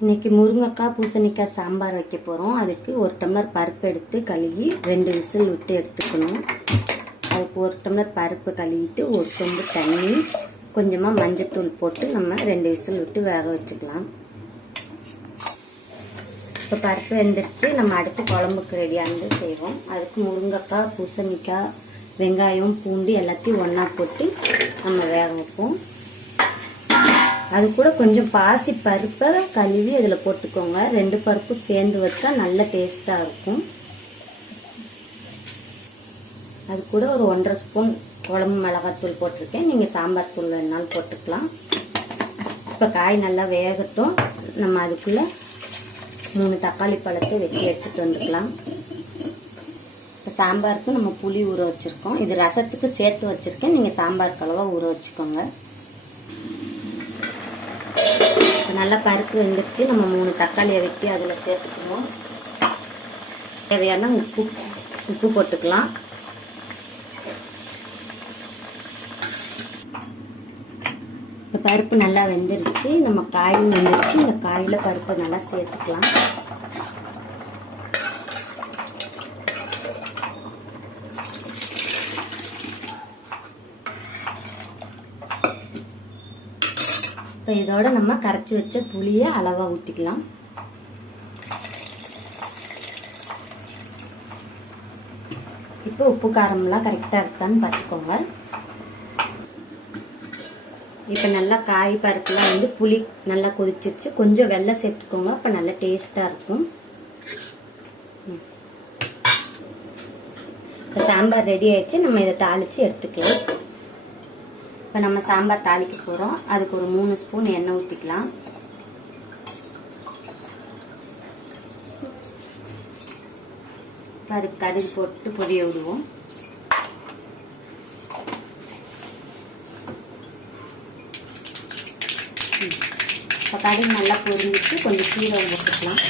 இன்னைக்கு முருங்கைக்காய் பூசணிக்காய் சாம்பார் வைக்க போகிறோம் அதுக்கு ஒரு டம்ளர் பருப்பு எடுத்து கழுவி ரெண்டு விசில் விட்டு எடுத்துக்கணும். அதுக்கு ஒரு டம்ளர் பருப்பு கழுவிட்டு ஒரு சொம்பு தண்ணி கொஞ்சமாக மஞ்சத்தூள் போட்டு நம்ம ரெண்டு விசில் விட்டு வேக வச்சுக்கலாம். இப்போ பருப்பு வெந்துருச்சு. நம்ம அடுத்து குழம்புக்கு ரெடியானது செய்வோம். அதுக்கு முருங்கைக்காய் பூசணிக்காய் வெங்காயம் பூண்டு எல்லாத்தையும் ஒன்றா போட்டு நம்ம வேக வைப்போம். அது கூட கொஞ்சம் பாசி பருப்பை கழுவி அதில் போட்டுக்கோங்க. ரெண்டு பருப்பும் சேர்ந்து வச்சா நல்ல டேஸ்ட்டாக இருக்கும். அது கூட ஒரு ஒன்றரை ஸ்பூன் குழம்பு மிளகாத்தூள் போட்டிருக்கேன். நீங்கள் சாம்பார் தூள் வேணாலும் போட்டுக்கலாம். இப்போ காய் நல்லா வேகட்டும். நம்ம அதுக்குள்ளே மூணு தக்காளி பழத்தை வெட்டி எடுத்துகிட்டு வந்துக்கலாம். இப்போ சாம்பாருக்கு நம்ம புளி ஊற வச்சுருக்கோம். இது ரசத்துக்கு சேர்த்து வச்சுருக்கேன். நீங்கள் சாம்பார் கலவாக ஊற வச்சுக்கோங்க இப்போ நல்லா பருப்பு வெந்துருச்சு. நம்ம மூணு தக்காளியை வெட்டி அதில் சேர்த்துக்கணும் தேவையான உப்பு உப்பு போட்டுக்கலாம். இந்த பருப்பு நல்லா வெந்துருச்சு. நம்ம காயும் வெந்துருச்சு. இந்த காயில் பருப்பை நல்லா சேர்த்துக்கலாம். இப்போ இதோட நம்ம கரைச்சி வச்ச புளியை அளவாக ஊற்றிக்கலாம் இப்போ உப்பு காரம்லாம் கரெக்டாக இருக்கான்னு பார்த்துக்கோங்க இப்போ நல்லா காய் பருப்புலாம் வந்து புளி நல்லா கொதிச்சிருச்சு. கொஞ்சம் வெள்ளை சேர்த்துக்கோங்க அப்போ நல்லா டேஸ்ட்டாக இருக்கும். இப்போ சாம்பார் ரெடி ஆயிடுச்சு. நம்ம இதை தாளித்து எடுத்துக்கலாம். இப்போ நம்ம சாம்பார் தாளிக்க போகிறோம் அதுக்கு ஒரு மூணு ஸ்பூன் எண்ணெய் ஊற்றிக்கலாம் இப்போ அதுக்கு கடுகு போட்டு பொரிய விடுவோம். இப்போ கடுகு நல்லா பொரிஞ்சிட்டு கொஞ்சம் சீரகம் போட்டுக்கலாம்.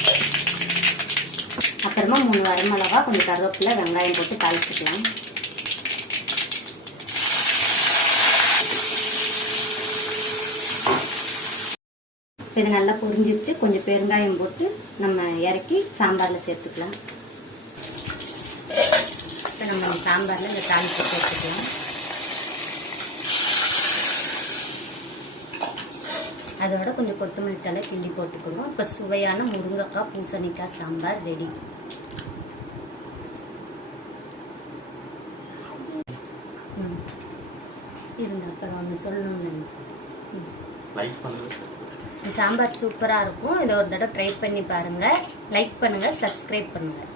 அப்புறமா மூணு வரமிளகா கொஞ்சம் கருவேப்பிலை வெங்காயம் போட்டு தாளிச்சுக்கலாம். இப்போ இது நல்லா பொரிஞ்சிருச்சு. கொஞ்சம் பெருங்காயம் போட்டு நம்ம இறக்கி சாம்பாரில் சேர்த்துக்கலாம். இப்போ நம்ம சாம்பாரில் இந்த தாளிப்பு சேர்த்துக்கலாம். அதோட கொஞ்சம் கொத்தமல்லி தலை கிள்ளி போட்டுக்கணும் இப்போ சுவையான முருங்கைக்காய் பூசணிக்காய் சாம்பார் ரெடி. ம். இருங்க அப்புறம் ஒன்று சொல்லணும்னு ம். லைக் பண்ணுங்க. சாம்பார் சூப்பராக இருக்கும். இதை ஒரு தடவை ட்ரை பண்ணி பாருங்கள் லைக் பண்ணுங்கள் சப்ஸ்கிரைப் பண்ணுங்கள்